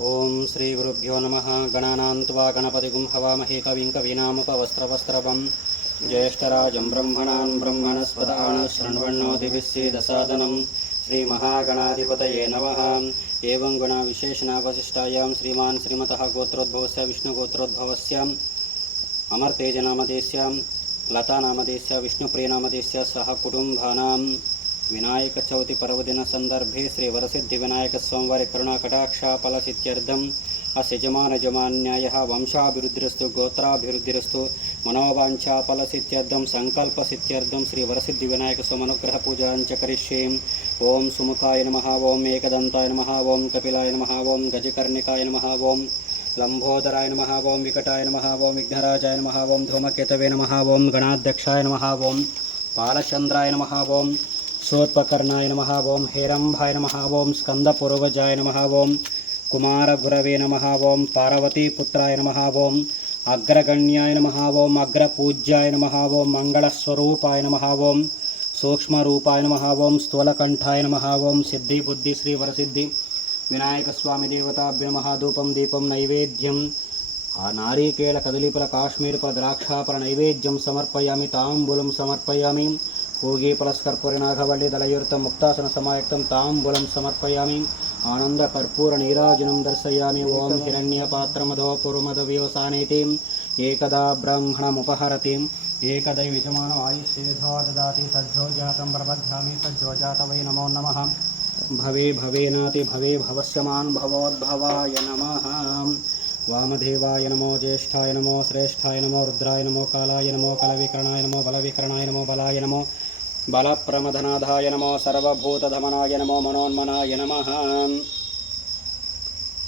ओं श्री गुरुभ्यो नमः। गणानां त्वा गणपतिगुं हवामहे कविं कवीनामुपवस्त्रवस्त्रवं ज्येष्ठराजं ब्रह्मणां ब्रह्मणस्पदान् शृण्वन्नोतिभिस्सीदसादनं श्रीमहागणाधिपतये नमः। एवं गुणविशेषणावशिष्टायां श्रीमान् श्रीमतः गोत्रोद्भवस्य विष्णुगोत्रोद्भवस्य अमर्तेजनामधेयस्य लतानामधेयस्य विष्णुप्रियनामधेयस्य सह कुटुम्बानां विनायक चौथि पर्वदिन संदर्भे श्री वरसिद्धि विनायक सोमवार करुणाकटाक्षाफलसिद्ध्यर्थम् अस्य यजमानयजमान्यायः वंशाभिवृद्धिरस्तु गोत्राभिवृद्धिरस्तु मनोवाञ्छाफलसिद्ध्यर्थं संकल्पसिद्ध्यर्थं श्री वरसिद्धि विनायक सोमनुग्रह पूजां च करिष्ये। ओं सुमुखाय नमः, ओं एकदन्ताय नमः, ओं कपिलाय नमः, ओं गजकर्णिकाय नमः, ओं लंबोदराय नमः, ओं विकटाय नमः, ओं विघ्नराजाय नमः, ओं धूमकेतवे नमः, ओं गणाध्यक्षाय नमः, ओं बालचंद्राय नमः, ओं सोत्पकर्णाय नमः, ओं हेरंभाय नमः, ओं स्कंदपूर्वजाय नमः, ओं कुमारगुरवे नमः, ओं पार्वतीपुत्राय नमः, ओं अग्रगण्याय नमः, ओं अग्रपूज्याय नमः, ओं मंगलस्वरूपाय नमः, ओं सूक्ष्मरूपाय नमः, ओं स्थूलकंठाय नमः, ओं सिद्धि बुद्धि श्री वरसिद्धि विनायक स्वामी देवताभ्यो नमः। धूपं दीपं नैवेद्यं नारिकेल कदलीफल काश्मीरफल द्राक्षाफल नैवेद्यं समर्पयामि। ताम्बूलं समर्पयामि। पूगीफलस्कर्पूर नागवल्ली दलयुक्तं मुक्तासन समायुक्तं ताम्बूलं समर्पयामि। आनंद कर्पूर नीराजनं दर्शयामि। ओं हिरण्यपात्रमधो पूर्वमदव्योसानेति एकदा ब्रह्मणमुपहरति एकदैव यजमानो आयुष्येधो ददाति। सज्जो जातं प्रबध्यामि सज्जो जात वै नमो नमः। भवे भवेनाति भवे भवस्यमान् भवोद्भवाय नमः। वामदेवाय नमो, ज्येष्ठाय नमो, श्रेष्ठाय नमो, रुद्राय नमो, कालाय नमो, कलविकरणाय नमो, बलविकरणाय नमो, बलाय नमो, बलप्रमदनाधाय नमो, सर्वभूतधमनाय नमो, मनोन्मनाय नमः।